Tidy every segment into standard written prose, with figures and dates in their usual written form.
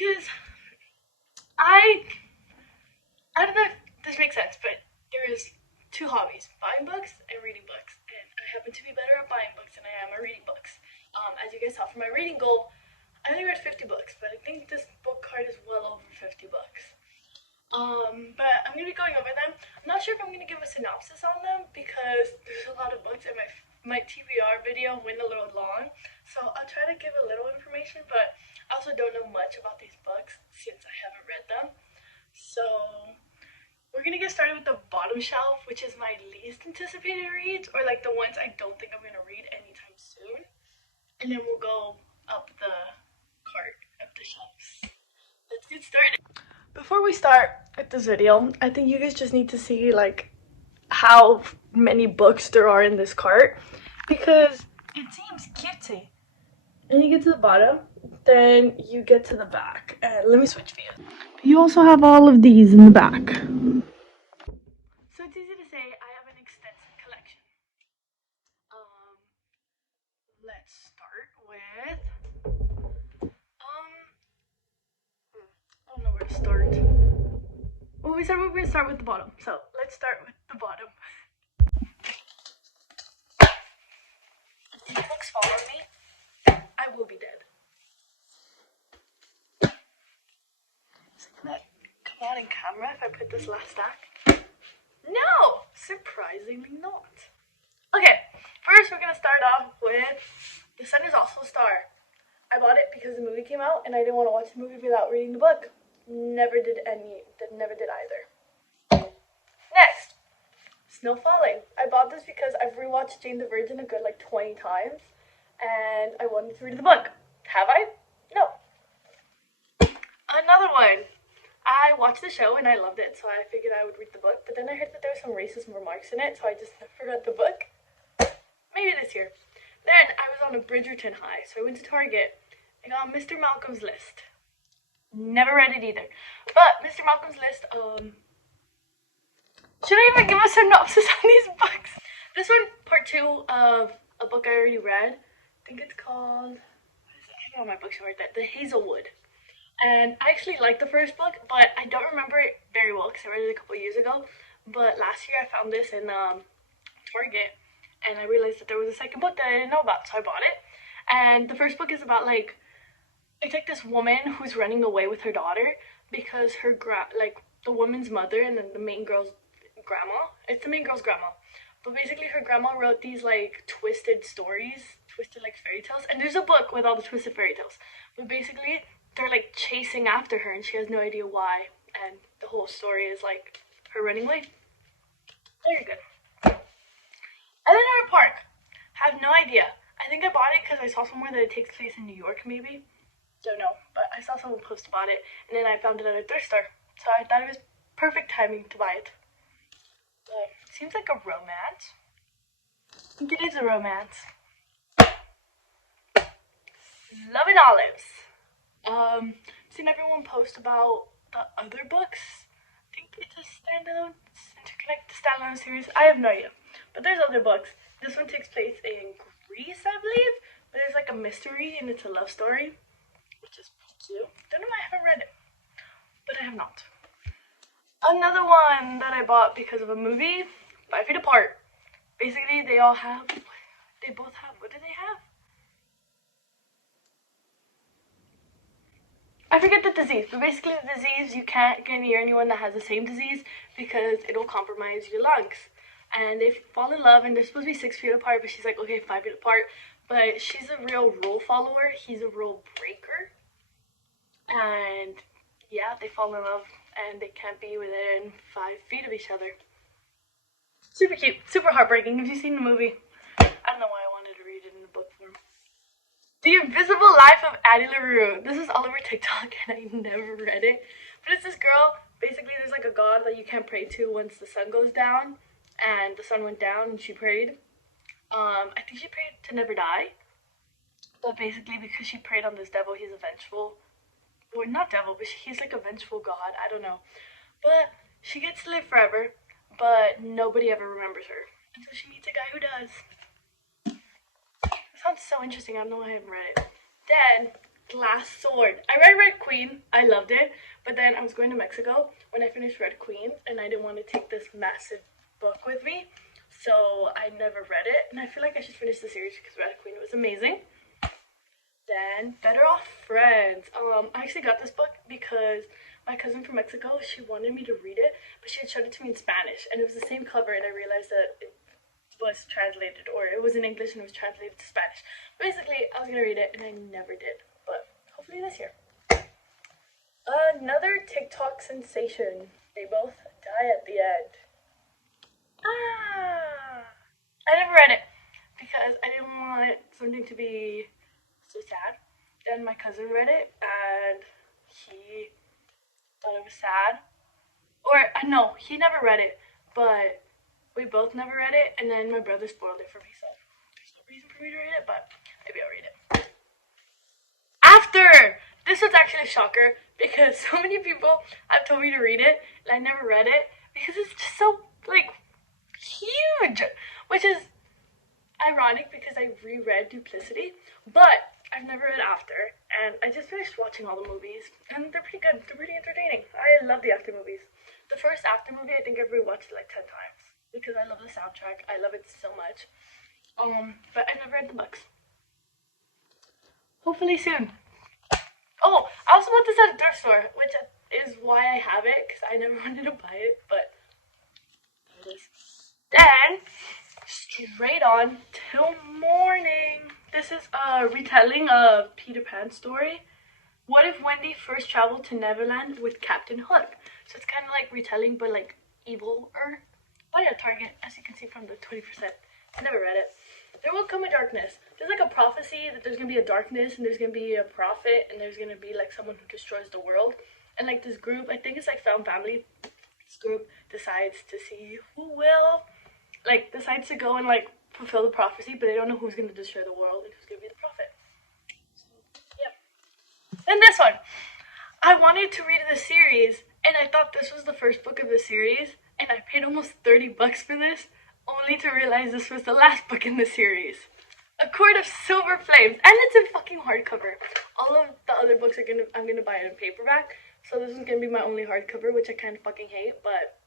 because I don't know if this makes sense, but there is two hobbies: buying books and reading books. And I happen to be better at buying books than I am at reading books. As you guys saw from my reading goal, I only read 50 books, but I think this book card is well over 50 books. But I'm gonna be going over them. I'm not sure if I'm gonna give a synopsis on them because there's a lot of books and my TBR video went a little long. So I'll try to give a little information, but I also don't know much about these books since I haven't read them. So we're gonna get started with the bottom shelf, which is my least anticipated reads, or like the ones I don't think I'm gonna read anytime soon. And then we'll go up the cart, up the shelves. Let's get started. Before we start with this video, I think you guys just need to see like how many books there are in this cart because it seems cutesy. And you get to the bottom, then you get to the back. Let me switch views. You also have all of these in the back. So it's easy to say I have an extensive collection. Let's start with I don't know where to start. Well, we said we're going to start with the bottom, so let's start with the bottom. If these books follow me, I will be dead. Is it going to come out in camera if I put this last stack? No! Surprisingly not. Okay, first we're going to start off with The Sun Is Also a Star. I bought it because the movie came out and I didn't want to watch the movie without reading the book. Never did either. Next, Snow Falling. I bought this because I've rewatched Jane the Virgin a good like 20 times and I wanted to read the book. Have I? No. Another one. I watched the show and I loved it, so I figured I would read the book, but then I heard that there were some racist remarks in it, so I just never read the book. Maybe this year. Then I was on a Bridgerton high, so I went to Target and got Mr. Malcolm's List. Never read it either. But Mr. Malcolm's List, should I even give a synopsis on these books? This one, part 2 of a book I already read. I think it's called, I have it on my bookshelf right there, The Hazelwood. And I actually liked the first book, but I don't remember it very well because I read it a couple years ago. But last year I found this in Target, and I realized that there was a second book that I didn't know about, so I bought it. And the first book is about it's like this woman who's running away with her daughter because her the woman's mother and then the main girl's grandma. It's the main girl's grandma. But basically her grandma wrote these like twisted stories, twisted like fairy tales. And there's a book with all the twisted fairy tales. But basically they're like chasing after her and she has no idea why. And the whole story is like her running away. Very good. Eleanor Park. Have no idea. I think I bought it because I saw somewhere that it takes place in New York maybe. Don't know, but I saw someone post about it, and then I found it at a thrift store, so I thought it was perfect timing to buy it. But it seems like a romance. I think it is a romance. Love and Olives. I've seen everyone post about the other books. I think it's a standalone series. I have no idea, but there's other books. This one takes place in Greece, I believe, but it's like a mystery and it's a love story. Which is cute. Don't know why I haven't read it, but I have not. Another one that I bought because of a movie, 5 Feet Apart. Basically, they both have, what do they have? I forget the disease, but basically the disease, you can't get near anyone that has the same disease because it'll compromise your lungs. And they fall in love and they're supposed to be 6 feet apart, but she's like, okay, 5 feet apart. But she's a real rule follower. He's a rule breaker. And yeah, they fall in love and they can't be within 5 feet of each other. Super cute, super heartbreaking. Have you seen the movie? I don't know why I wanted to read it in the book form. The Invisible Life of Addie LaRue. This is all over TikTok and I never read it. But it's this girl, basically there's like a god that you can't pray to once the sun goes down. And the sun went down and she prayed. I think she prayed to never die. But basically because she prayed on this devil, he's a vengeful. Well, not devil, but he's like a vengeful god. I don't know. But she gets to live forever, but nobody ever remembers her. Until she meets a guy who does. It sounds so interesting. I don't know why I haven't read it. Then, Glass Sword. I read Red Queen. I loved it. But then I was going to Mexico when I finished Red Queen, and I didn't want to take this massive book with me. So I never read it. And I feel like I should finish the series because Red Queen was amazing. Then Better Off Friends. I actually got this book because my cousin from Mexico, she wanted me to read it, but she had showed it to me in Spanish, and it was the same cover, and I realized that it was translated, or it was in English and it was translated to Spanish. Basically, I was gonna read it, and I never did, but hopefully this year. Another TikTok sensation. They both die at the end. Ah! I never read it because I didn't want something to be so sad. Then my cousin read it and he thought it was sad. Or, no, he never read it, but we both never read it, and then my brother spoiled it for me, so there's no reason for me to read it, but maybe I'll read it. After! This was actually a shocker because so many people have told me to read it, and I never read it because it's just so, like, huge, which is ironic because I reread Duplicity, but I've never read After, and I just finished watching all the movies, and they're pretty good. They're pretty entertaining. I love the After movies. The first After movie, I think I've rewatched it like 10 times because I love the soundtrack. I love it so much. But I've never read the books. Hopefully soon. Oh, I also bought this at a thrift store, which is why I have it because I never wanted to buy it, but there it is. Then straight on till morning. This is a retelling of Peter Pan's story. What if Wendy first traveled to Neverland with Captain Hook? So it's kind of like retelling, but like evil or by a Target, as you can see from the 20%. I never read it. There will come a darkness. There's like a prophecy that there's gonna be a darkness, and there's gonna be a prophet, and there's gonna be like someone who destroys the world. And like this group, I think it's like Found Family. This group decides to see who will, like, decides to go and like fulfill the prophecy, but they don't know who's gonna destroy the world and who's gonna be the prophet. So, yep. Then this one. I wanted to read the series, and I thought this was the first book of the series, and I paid almost $30 for this, only to realize this was the last book in the series. A Court of Silver Flames, and it's in fucking hardcover. All of the other books I'm gonna buy it in paperback, so this is gonna be my only hardcover, which I kind of fucking hate, but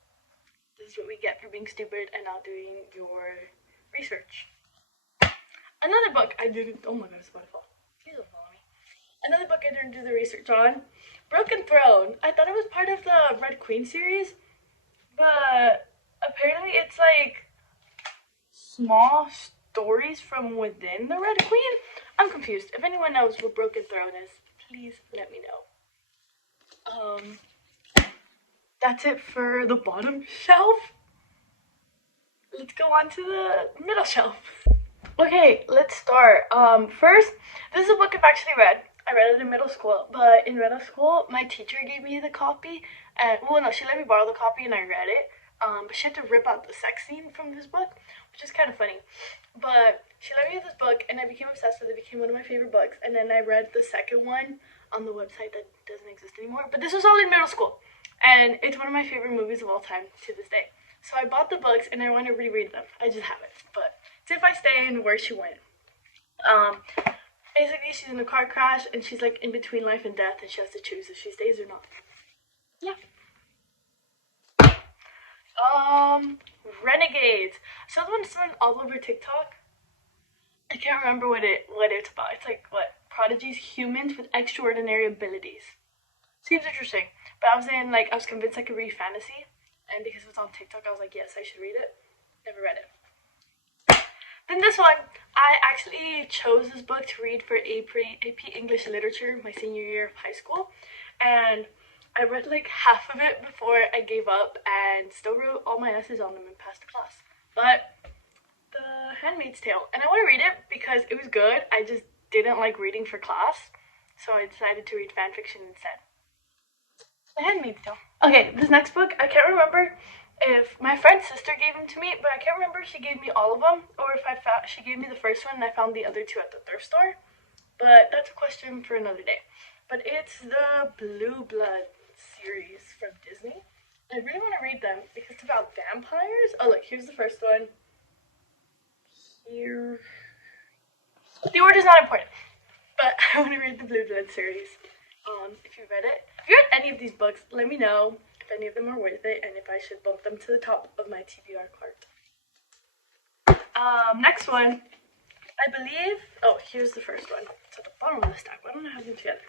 this is what we get for being stupid and not doing your research. Another book I didn't, oh my god, it's about to fall. Please don't follow me. Another book I didn't do the research on, Broken Throne. I thought it was part of the Red Queen series, but apparently it's like small stories from within the Red Queen. I'm confused. If anyone knows what Broken Throne is, please let me know. That's it for the bottom shelf. Let's go on to the middle shelf. Okay, let's start. First, this is a book I've actually read. I read it in middle school, but in middle school, my teacher gave me the copy, and, well, no, she let me borrow the copy, and I read it, but she had to rip out the sex scene from this book, which is kind of funny, but she let me read this book, and I became obsessed with it. It became one of my favorite books, and then I read the second one on the website that doesn't exist anymore, but this was all in middle school, and it's one of my favorite movies of all time to this day. So I bought the books, and I want to reread them. I just haven't, but it's If I Stay and Where She Went. Basically, she's in a car crash, and she's like in between life and death, and she has to choose if she stays or not. Yeah. Renegades. So that one's all over TikTok. I can't remember what it's about. It's like what prodigies, humans with extraordinary abilities. Seems interesting, but I was convinced I could read fantasy, and because it was on TikTok, I was like, yes, I should read it. Never read it. Then this one, I actually chose this book to read for AP English Literature my senior year of high school, and I read like half of it before I gave up and still wrote all my essays on them and passed the class. But The Handmaid's Tale, and I want to read it because it was good. I just didn't like reading for class, so I decided to read fan fiction instead. The Handmaid's Tale. Okay, this next book, I can't remember if my friend's sister gave them to me, but I can't remember if she gave me all of them or if she gave me the first one and I found the other two at the thrift store. But that's a question for another day. But it's the Blue Blood series from Disney. I really want to read them because it's about vampires. Oh, look, here's the first one. Here. The order's not important. but I want to read the Blue Blood series. If you read it, if you read any of these books, let me know if any of them are worth it and if I should bump them to the top of my TBR cart. Next one, I believe. Oh, here's the first one. It's at the bottom of the stack. Why don't I have them together?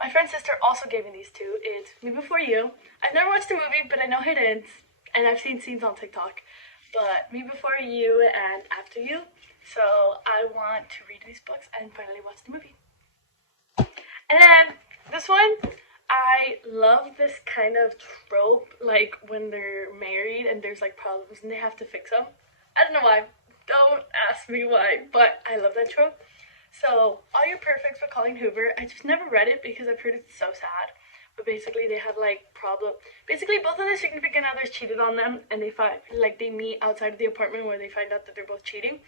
My friend's sister also gave me these two. It's Me Before You. I've never watched the movie, but I know how it ends, and I've seen scenes on TikTok. But Me Before You and After You. So I want to read these books and finally watch the movie. And then this one, I love this kind of trope, like when they're married and there's like problems and they have to fix them. I don't know why. Don't ask me why, but I love that trope. So, All Your Perfects by Colleen Hoover. I just never read it because I've heard it's so sad. But basically, they had like problem. Basically, both of their significant others cheated on them, and they meet outside of the apartment where they find out that they're both cheating.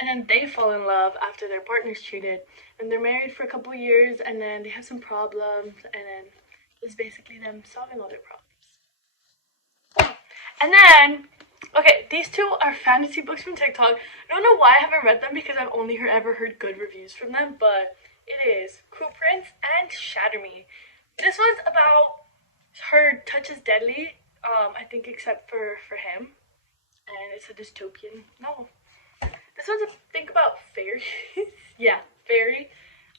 And then they fall in love after their partners cheated, and they're married for a couple years, and then they have some problems, and then it's basically them solving all their problems. And then, okay, these two are fantasy books from TikTok. I don't know why I haven't read them because I've only ever heard good reviews from them, but it is Cruel Prince and Shatter Me. This one's about her touch is deadly, I think except for him, and it's a dystopian novel. This one's a think about fairies. Yeah, fairy.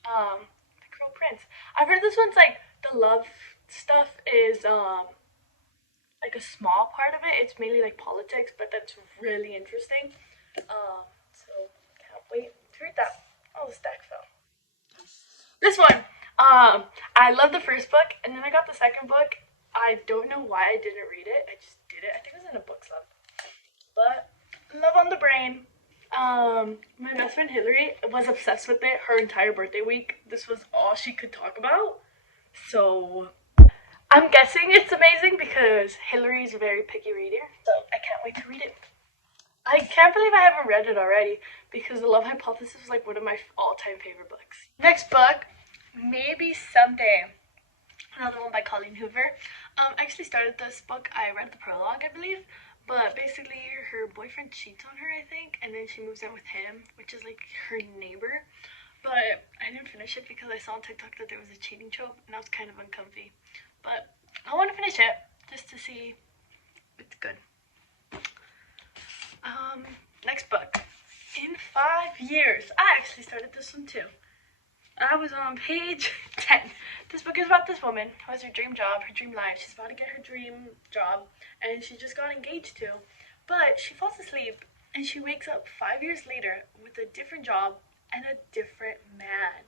The Cruel Prince. I've heard this one's like the love stuff is like a small part of it. It's mainly like politics, but that's really interesting. So can't wait to read that. Oh, the stack fell. This one. I love the first book, and then I got the second book. I don't know why I didn't read it. I just did it. I think it was in a book club. But Love on the Brain. My best friend Hillary was obsessed with it her entire birthday week. This was all she could talk about. So I'm guessing it's amazing because Hillary's a very picky reader. So I can't wait to read it. I can't believe I haven't read it already because The Love Hypothesis is like one of my all-time favorite books. Next book, Maybe Someday. Another one by Colleen Hoover. I actually started this book. I read the prologue, I believe. But basically, her boyfriend cheats on her, I think, and then she moves in with him, which is like her neighbor. But I didn't finish it because I saw on TikTok that there was a cheating trope, and I was kind of uncomfy. But I want to finish it just to see if it's good. Next book. In 5 years. I actually started this one too. I was on page 10. This book is about this woman who has her dream job, her dream life. She's about to get her dream job, and she just got engaged to. But she falls asleep, and she wakes up 5 years later with a different job and a different man.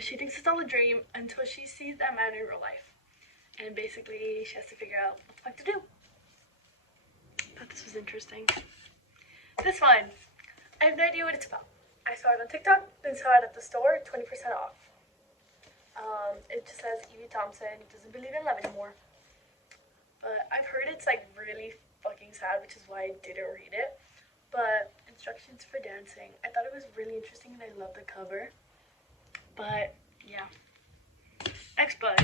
She thinks it's all a dream until she sees that man in real life. And basically, she has to figure out what the fuck to do. Thought this was interesting. This one, I have no idea what it's about. I saw it on TikTok, then saw it at the store, 20% off. It just says Evie Thompson doesn't believe in love anymore. But I've heard it's like really fucking sad, which is why I didn't read it. But instructions for dancing. I thought it was really interesting and I love the cover. But yeah. Next book,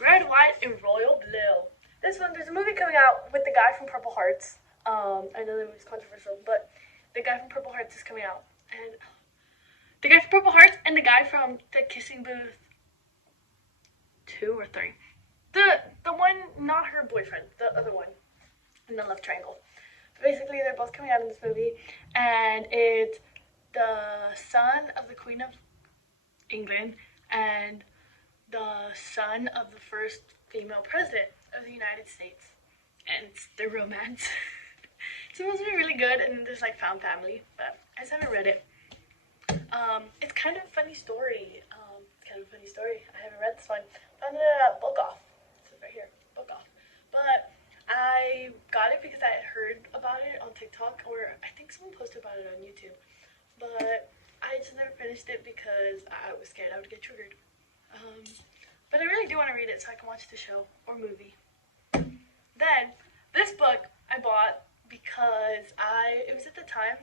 Red, White, and Royal Blue. This one, there's a movie coming out with the guy from Purple Hearts. I know that was controversial, but the guy from Purple Hearts is coming out. And the guy from Purple Hearts and the guy from The Kissing Booth 2 or 3. The one, not her boyfriend, the other one in the love triangle. But basically, they're both coming out in this movie, and it's the son of the Queen of England and the son of the first female president of the United States. And it's their romance. It's supposed to be really good, and there's like found family, but I just haven't read it. It's kind of a funny story. I haven't read this one. Found it at Book Off. It's right here, Book Off. But I got it because I had heard about it on TikTok, or I think someone posted about it on YouTube. But I just never finished it because I was scared I would get triggered. But I really do want to read it so I can watch the show or movie. Then, this book I bought because it was at the time,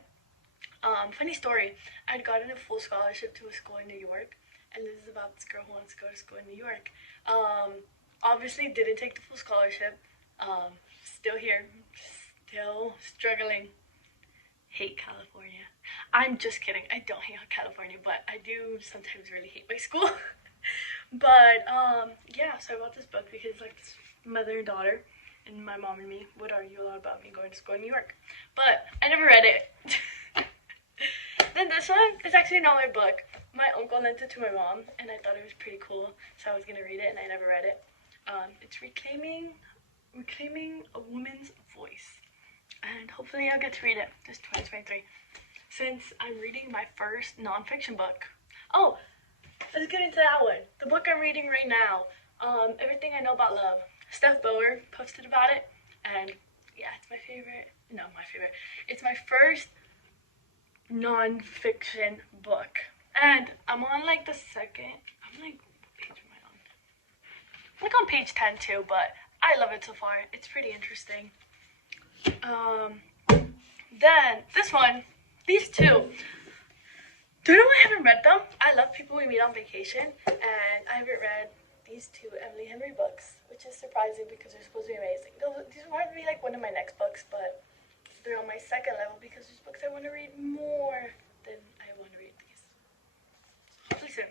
funny story, I'd gotten a full scholarship to a school in New York, and this is about this girl who wants to go to school in New York. Obviously didn't take the full scholarship, still here, still struggling, hate California. I'm just kidding. I don't hate California, but I do sometimes really hate my school. But yeah, so I bought this book because like this mother and daughter and my mom and me would argue a lot about me going to school in New York. But I never read it. Then this one is actually not my book. My uncle lent it to my mom and I thought it was pretty cool, so I was gonna read it and I never read it. It's reclaiming a woman's voice. And hopefully I'll get to read it this 2023. Since I'm reading my first nonfiction book. Oh, let's get into that one. The book I'm reading right now, Everything I Know About Love. Steph Bower posted about it, and yeah, it's my favorite. No, my favorite. It's my first non-fiction book, and I'm on like the second. I'm like, what page am I on? I'm like on page 10 too, but I love it so far. It's pretty interesting. Then this one, these two. Don't know why I haven't read them. I love People We Meet on Vacation, and I haven't read these two Emily Henry books, which is surprising because they're supposed to be amazing. These would be like one of my next books, but they're on my second level because there's books I want to read more than I want to read these. Hopefully soon.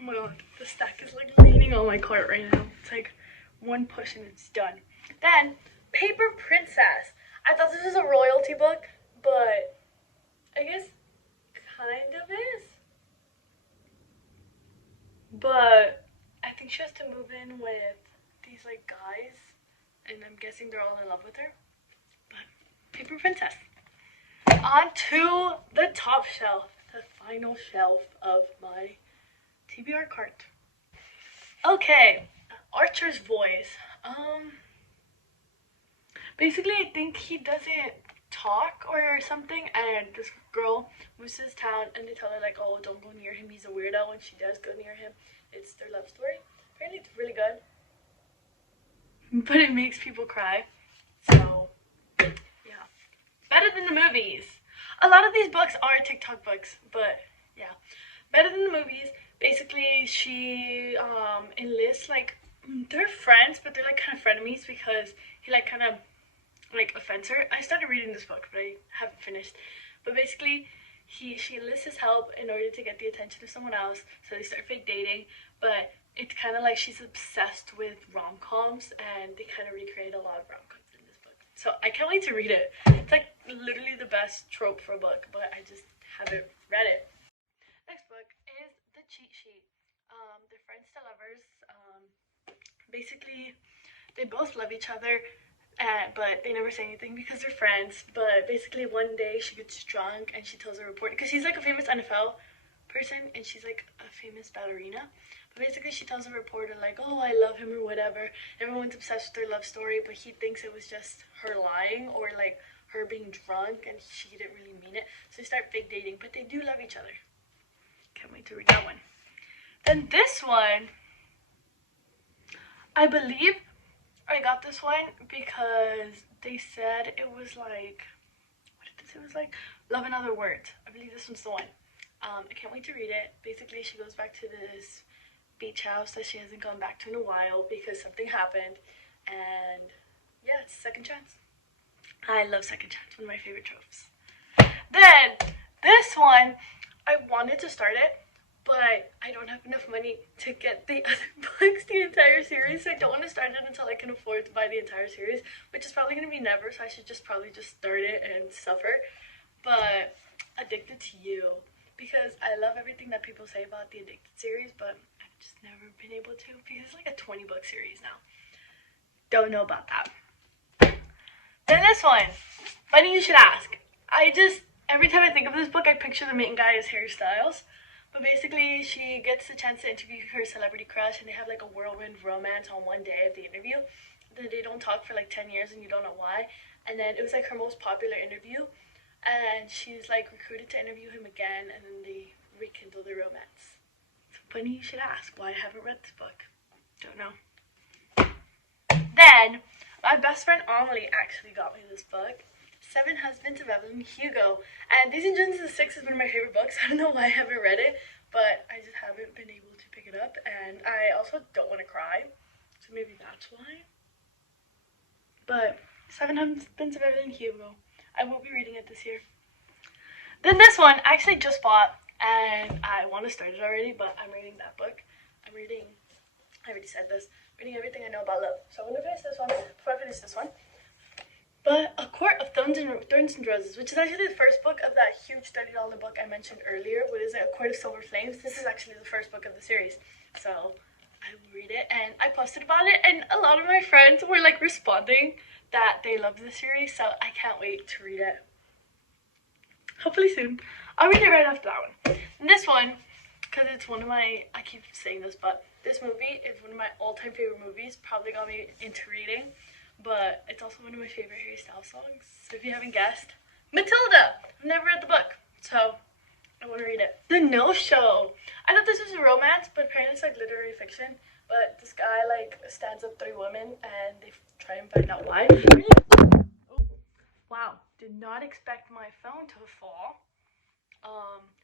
Oh my god, the stack is like leaning on my cart right now. It's like one push and it's done. Then, Paper Princess. I thought this was a royalty book, but I guess kind of is. But I think she has to move in with these like guys, and I'm guessing they're all in love with her. But Paper Princess. On to the top shelf, the final shelf of my TBR cart. Okay, Archer's Voice. Basically I think he doesn't talk or something, and this girl moves to this town and they tell her like, oh, don't go near him, he's a weirdo, and she does go near him. It's their love story. Apparently it's really good, but it makes people cry, so yeah, better than the movies. A lot of these books are TikTok books, but yeah, better than the movies. Basically she enlists like, they're friends but they're like kind of frenemies because he like kind of like offends her. I started reading this book, but I haven't finished. But basically, she enlists his help in order to get the attention of someone else. So they start fake dating. But it's kind of like she's obsessed with rom-coms, and they kind of recreate a lot of rom-coms in this book. So I can't wait to read it. It's like literally the best trope for a book, but I just haven't read it. Next book is The Cheat Sheet. They're friends to lovers. Basically, they both love each other, but they never say anything because they're friends. But basically one day she gets drunk and she tells a reporter, because he's like a famous NFL person and she's like a famous ballerina. But basically she tells a reporter like, oh, I love him or whatever. Everyone's obsessed with their love story, but he thinks it was just her lying or like her being drunk and she didn't really mean it. So they start fake dating, but they do love each other. Can't wait to read that one. Then this one, I believe I got this one because they said it was like, what did they say it was like? Love in Other Words. I believe this one's the one. I can't wait to read it. Basically, she goes back to this beach house that she hasn't gone back to in a while because something happened. And yeah, it's a second chance. I love second chance, one of my favorite tropes. Then, this one, I wanted to start it, but I don't have enough money to get the other books, the entire series, so I don't want to start it until I can afford to buy the entire series, which is probably going to be never, so I should just probably just start it and suffer. But Addicted to You, because I love everything that people say about the Addicted series, but I've just never been able to, because it's like a 20 book series now. Don't know about that. Then this one, funny you should ask. Every time I think of this book, I picture the main guy as Harry Styles. But basically, she gets the chance to interview her celebrity crush, and they have like a whirlwind romance on one day of the interview. Then they don't talk for like 10 years, and you don't know why. And then it was like her most popular interview, and she's like recruited to interview him again, and then they rekindle their romance. So funny you should ask why I haven't read this book. Don't know. Then, my best friend Amelie actually got me this book. 7 Husbands of Evelyn Hugo. And Daisy Jones and the Six is one of my favorite books. I don't know why I haven't read it, but I just haven't been able to pick it up. And I also don't want to cry, so maybe that's why. But 7 Husbands of Evelyn Hugo. I will be reading it this year. Then this one I actually just bought, and I want to start it already, but I'm reading that book. I'm reading, I already said this, reading Everything I Know About Love. So I'm going to finish this one before I finish this one. But A Court of Thorns and Roses, which is actually the first book of that huge $30 book I mentioned earlier. What is it? A Court of Silver Flames. This is actually the first book of the series. So I will read it, and I posted about it, and a lot of my friends were like responding that they loved the series, so I can't wait to read it. Hopefully soon. I'll read it right after that one. And this one, because it's one of my, I keep saying this, but this movie is one of my all-time favorite movies. Probably got me into reading. But it's also one of my favorite Harry Styles songs. So if you haven't guessed, Matilda! I've never read the book, so I want to read it. The No Show. I thought this was a romance, but apparently it's like literary fiction. But this guy like stands up 3 women and they try and find out why. Oh, wow, did not expect my phone to fall.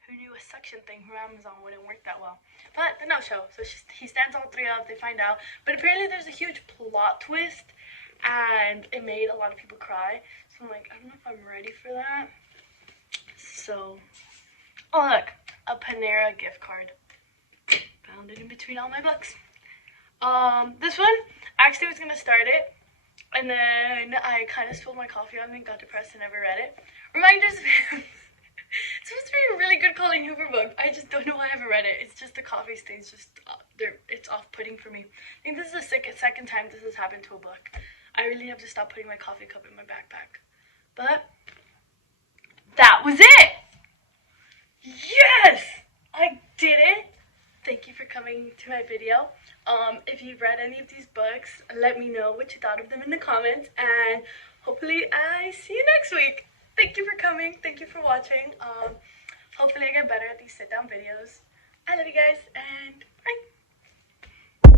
Who knew a suction thing from Amazon wouldn't work that well? But the No Show. So he stands all 3 up, they find out. But apparently there's a huge plot twist, and it made a lot of people cry. So I'm like, I don't know if I'm ready for that. So, oh look, a Panera gift card. Found it in between all my books. This one, I actually was gonna start it, and then I kind of spilled my coffee on it and got depressed and never read it. Reminders of Him. It's supposed to be a really good Colleen Hoover book. I just don't know why I haven't read it. It's just the coffee stains just, it's off-putting for me. I think this is the second time this has happened to a book. I really have to stop putting my coffee cup in my backpack. But that was it! Yes! I did it! Thank you for coming to my video. If you've read any of these books, let me know what you thought of them in the comments, and hopefully I see you next week. Thank you for coming. Thank you for watching. Hopefully I get better at these sit-down videos. I love you guys, and bye!